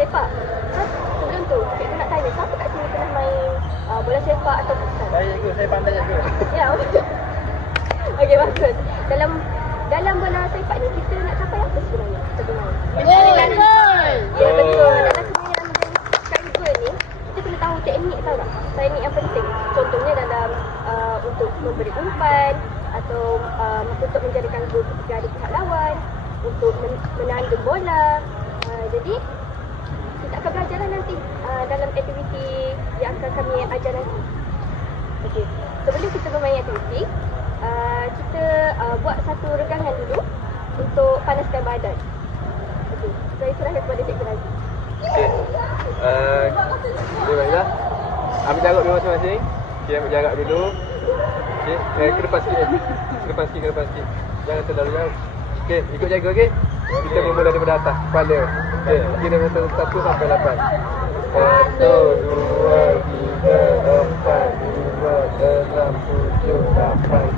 sepak. Sebelum tu, cikgu nak tanya, siapa kat sini pernah main bola sepak atau futsal? Saya pandai jaga. Ya, okey, bagus. Dalam bola sepak ni, kita nak capai apa sebenarnya? Kita bermain. Menjadikan gol. Ya, betul. Dalam kemahiran menjadikan gol ni, kita kena tahu teknik, tahu tak? Teknik yang penting. Contohnya dalam untuk memberi umpan atau untuk menjadikan gol ketika ada pihak lawan, untuk menandung bola. Jadi kita akan belajar nanti dalam aktiviti yang akan kami ajar nanti. Okey. Sebelum kita bermain aktiviti, kita buat satu regangan dulu untuk panaskan badan. Okey. Saya serahkan kepada Cikgu Razi. Okey. Baiklah. Ambil jarak dulu masing-masing. Okey, ambil jarak dulu. Okey, ke depan sikit. Ke depan sikit. Jangan terlalu jauh. Okey, ikut jaga, okey? Kita bermula daripada atas, kepala. Okey, kira dari 1 sampai 8. 1, 2, 3, 4, 5, 6, 7, 8.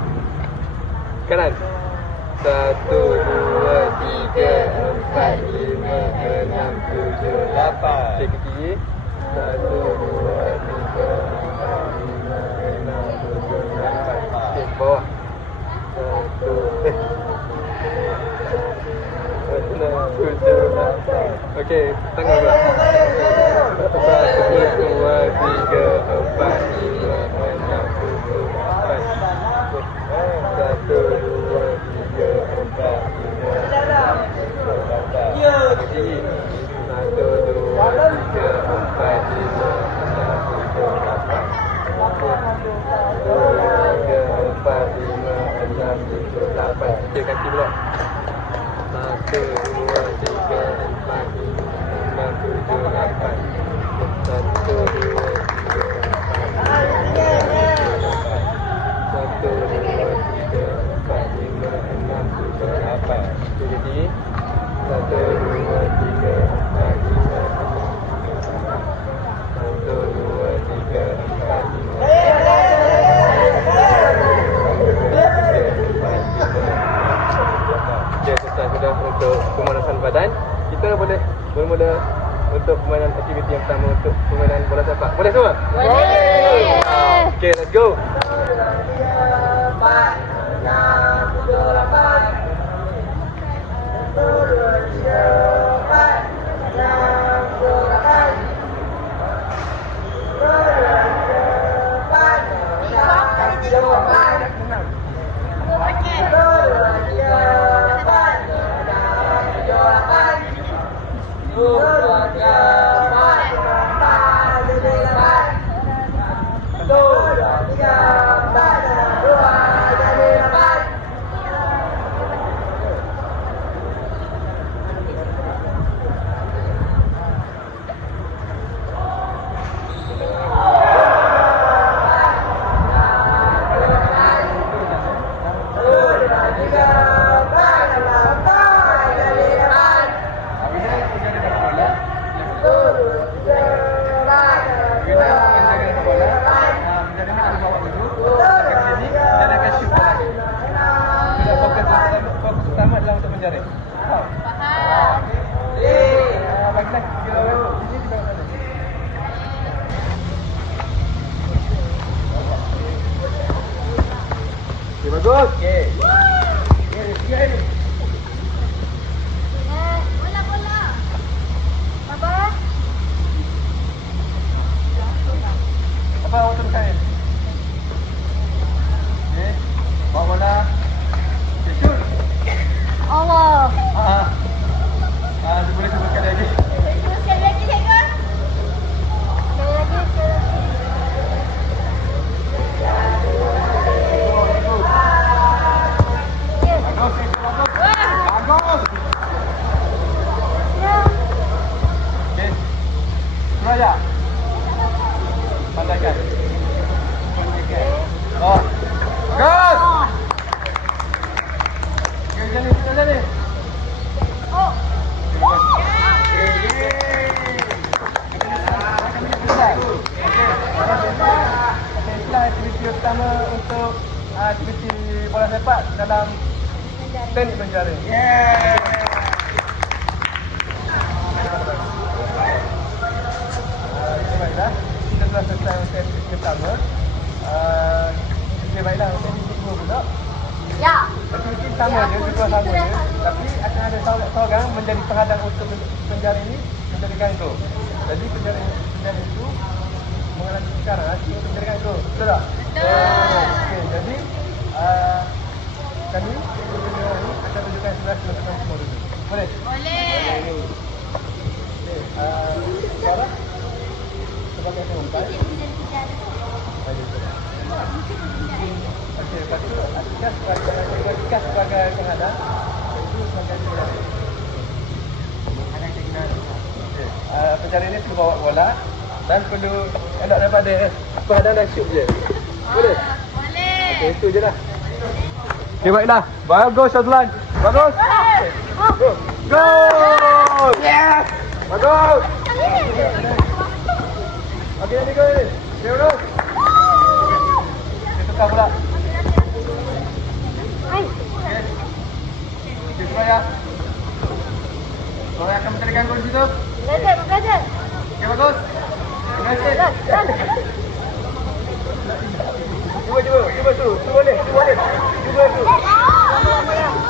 Kanan. 1, 2, 3, 4, 5, 6, 7, 8. Okey, ke kiri. 1, 2, 3, 4, 5, 6, 7, 8. Okey, ke bawah. 1, okey, tangan pula. 1, 2, 3, 4, 5, 6, 7, 8. 1, 2, 3, 4, 5, 6, 7, 8. 1, 2, 3, 4, 5, 6, 7, 8. 1, 2, 3, 4, 5, 6, 7, 8. Okey, kaki pula. 1, 2, 3, 4, 5, 6, 7, 8. 1, 2, 3, 4, 5, 6, 7, 8. Jadi 1, 2, 3, 4, 5, 1, 2, 3, 4, 5. Okey, selesai sudah untuk pemanasan badan. Kita boleh bermula untuk permainan aktiviti yang pertama untuk permainan bola sepak. Boleh semua? Boleh. Okey, let's go. 10 penjara. sudah selesai untuk aktiviti pertama. Okey, baiklah, untuk aktiviti kedua pula. Ya. Aktiviti sama je, kedua sama je. Tapi akan ada seorang menjadi penghadang untuk penjara ini menjadi ganggu. Jadi penjara itu mengalami sekarang asyik penjara ganggu. Betul tak? Betul. Okey, jadi kami penjara ini akan tunjukkan 11 teman-teman semua dulu. Boleh? Boleh. Okey, sekarang sebagai pengumpul. Okey, lepas tu Atika sebagai penghadang. Itu sebagai penjara. Okey, penjara ini perlu bawa bola dan perlu elok daripada penghadang dan shoot je. Boleh? Boleh. Okey, itu je lah. Okey, baiklah. Bagus Shazlan. Bagus. Go. Go! Yes! Bagus. Okey, nanti go ni. Okey, urus. Okey, tukar pula. Okey, Suraya. Suraya akan mencari gangguan di situ. Belajar. Okey, bagus. Terima kasih. Cuba tu. Tu boleh. Cuba tu. Ni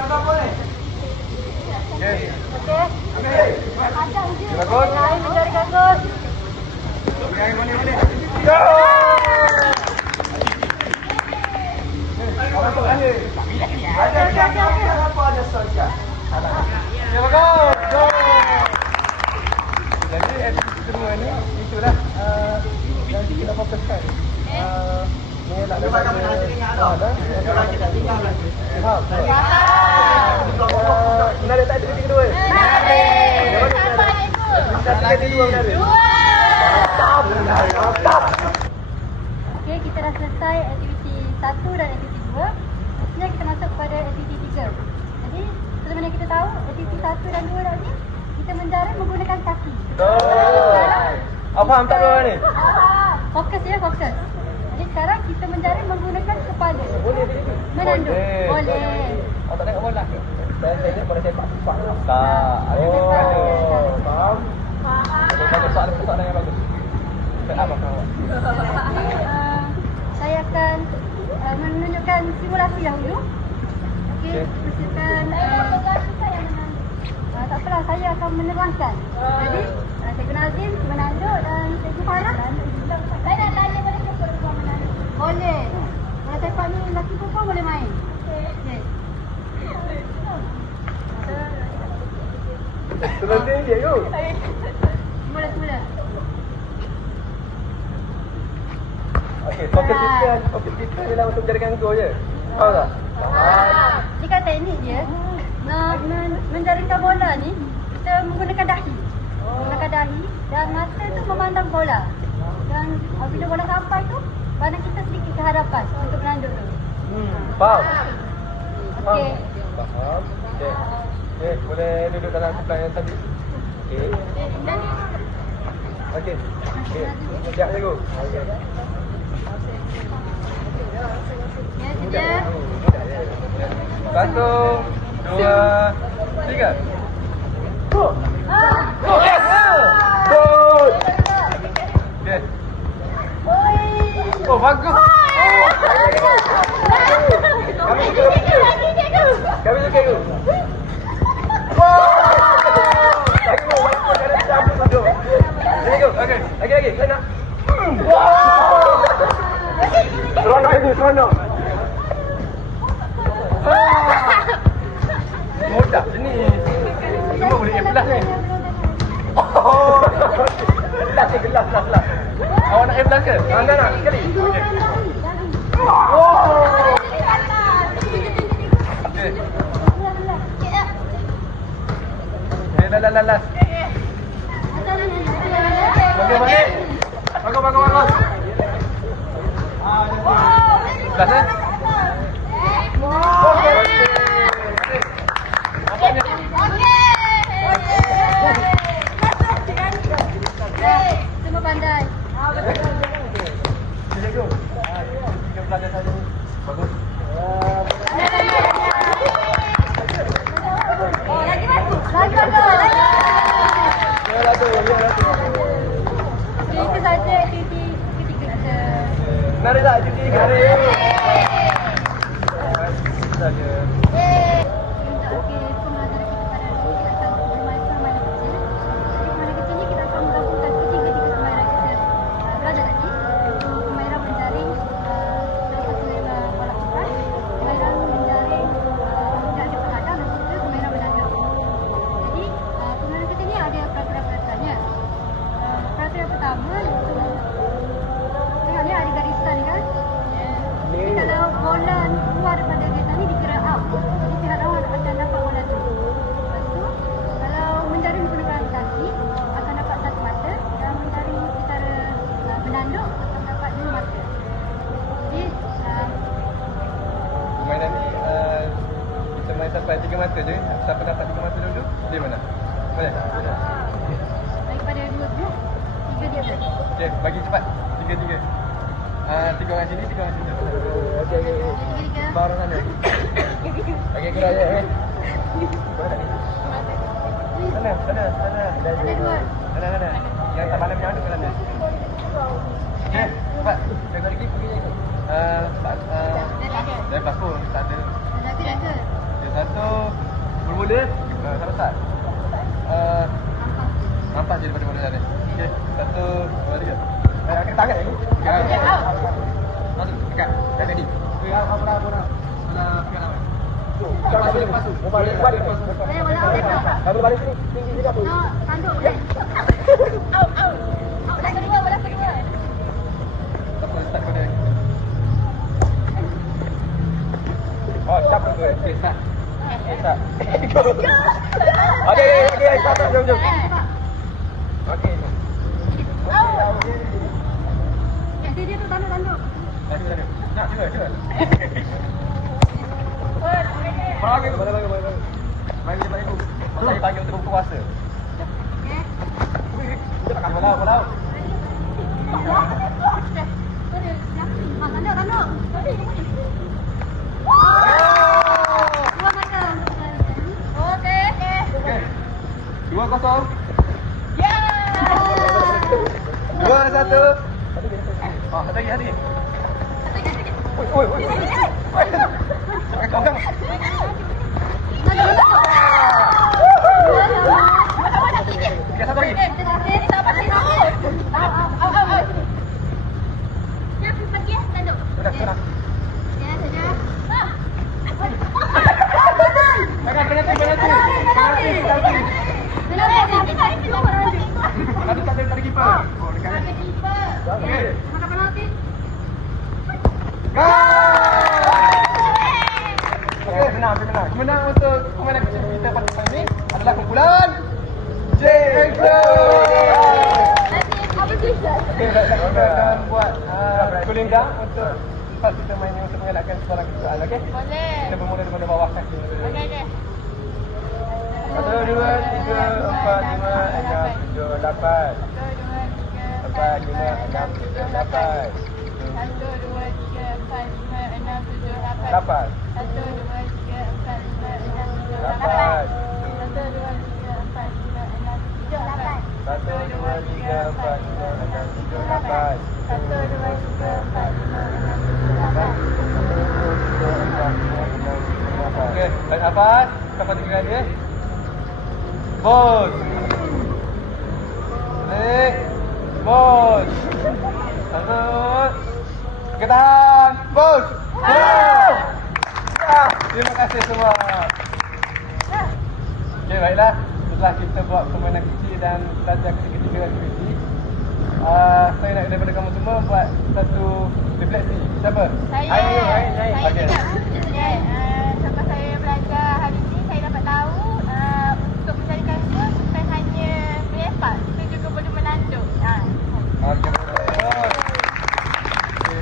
apa ni? Okey. Bagus. Mencari gangguan. Go! Apa tu ni? Ada soja. Ya bagus. Go! Jadi aktiviti kedua ni itulah yang kita fokuskan. Mengelak daripada faham? Menarik tak aktiviti kedua? Aktiviti kedua menarik. Okey, kita dah selesai aktiviti 1 dan aktiviti 2. Seterusnya kita masuk kepada aktiviti 3. Jadi, seperti mana kita tahu, aktiviti 1 dan 2 tadi kita menjara menggunakan kaki. Faham tak korang ni? Fokus ya, fokus. Jadi sekarang kita menjara menggunakan kepala. Boleh jadi. Menanduk. Boleh. Awak tak tengok bola ke? Saya tengok bola sepak. Tak. Faham? Bagus, soalan yang bagus. Apa awak? Saya akan menunjukkan simulasi dahulu. Okey, persilakan. Tak apalah, saya akan menerangkan. Jadi, Cikgu Nazim menanduk dan Cikgu Farah. Saya nak tanya boleh ke perempuan menanduk? Boleh. Kalau sepak ni lelaki perempuan boleh main. Okey. Terus dia tu. Semula. Okey, fokus kita ialah untuk mencari gangguan je. Faham tak? Ini kan teknik dia. Menjaringkan bola ni, kita menggunakan dahi. Menggunakan dahi dan mata tu memandang bola. Dan bila bola sampai tu, pandang kita sedikit ke hadapan untuk menanduk tu. Faham? Okey. Faham. Okey, boleh duduk dalam sebelah yang tadi. Okey. Sekejap cikgu. Ya, saja. 1, 2, 3. Go! Yes! Good! Okey. Oh, bagus! Kami suka tu. Okey. Lagi. Kena. Seronok ini, seronok. Mudah ni. Semua boleh A+ ni. Oh. Gelas. Awak nak A+ ke? Anda nak sekali? Okey. Oh. Okey. Last. Bagus. Last eh? Okey. Menarik tak cuti? Menarik. Saja. Permainan ni kita main sampai 3 mata je. Siapa dapat 3 mata dulu, dia mana? Boleh? Daripada 2 grup, 3 dia ber. Okey, bagi cepat. 3-3. 3 orang sini, 3 orang sini. Okey. Baru sana. Okey, kira je. Sana. Ada 2. Sana. Yang tak malam yang ada ke sana? Okey, cepat. Jaga lagi, pergi jaga. Dah lepas pun, tak ada. Jaga. Okey, satu. Bermula. Sampai start. Nampak je daripada mana tadi. Okey, 1, 2, 3. Angkat tangan lagi. Okay, out. Masuk, dekat. Dah ready. Apa nak? Nak pian apa? Lepas tu. Balik. Saya bola out dekat. Kamu balik sini. Tinggi juga tu. No, tanduk boleh. Out. Bola kedua. Tak boleh start pada. Oh, siapa tu? Okey, start. Start. Okey, start. Jom. Okey. Dia tu tanduk. Nak, cuba. Bagi. Bagi. Saya bagi untuk buka puasa. Bola. Tanduk. Dua mata. Okey. Okey. 2-0. Ya. 2-1. Oh, hadi. Oi. Kau. Okey, satu lagi. Sudah. Penalti. Tadi tak ada kiper. Oh, dekat ni. Okey. Mana penalti? Okey, menang. Kemenang untuk permainan kecil kita pada kali ini adalah kumpulan Jengko. Okey, kita buat kulinggang untuk lepas kita main untuk mengelakkan soalan kesusahan. Okey? Boleh. Kita bermula daripada bawah kaki. Okey. 1, 2, 3, 4, 5, 6, 7, 8. 4, 5, 6, 7, 8. 8. Okey, tarik nafas. Sampai 3 kali Bos. Bos. Satu. Okey, tahan. Bos. Terima kasih semua. Okey, baiklah. Setelah kita buat permainan kecil dan belajar ketiga aktiviti, saya nak daripada kamu semua buat satu refleksi. Siapa? Saya Okey. Sampai saya belajar hari ini, saya dapat tahu untuk mencari kantor bukan hanya melepas, kita juga boleh menanduk. Okey,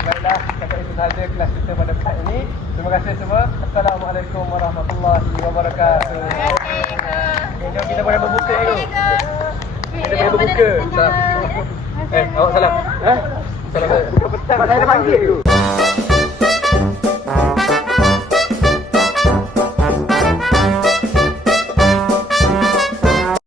baiklah. Sampai itu sahaja kelas kita pada petang ini. Terima kasih semua. Assalamualaikum warahmatullahi wabarakatuh. Terima kasih. Jom kita boleh berbuka dulu. Kita boleh berbuka. Awak salam. Salam. Saya dah panggil dulu.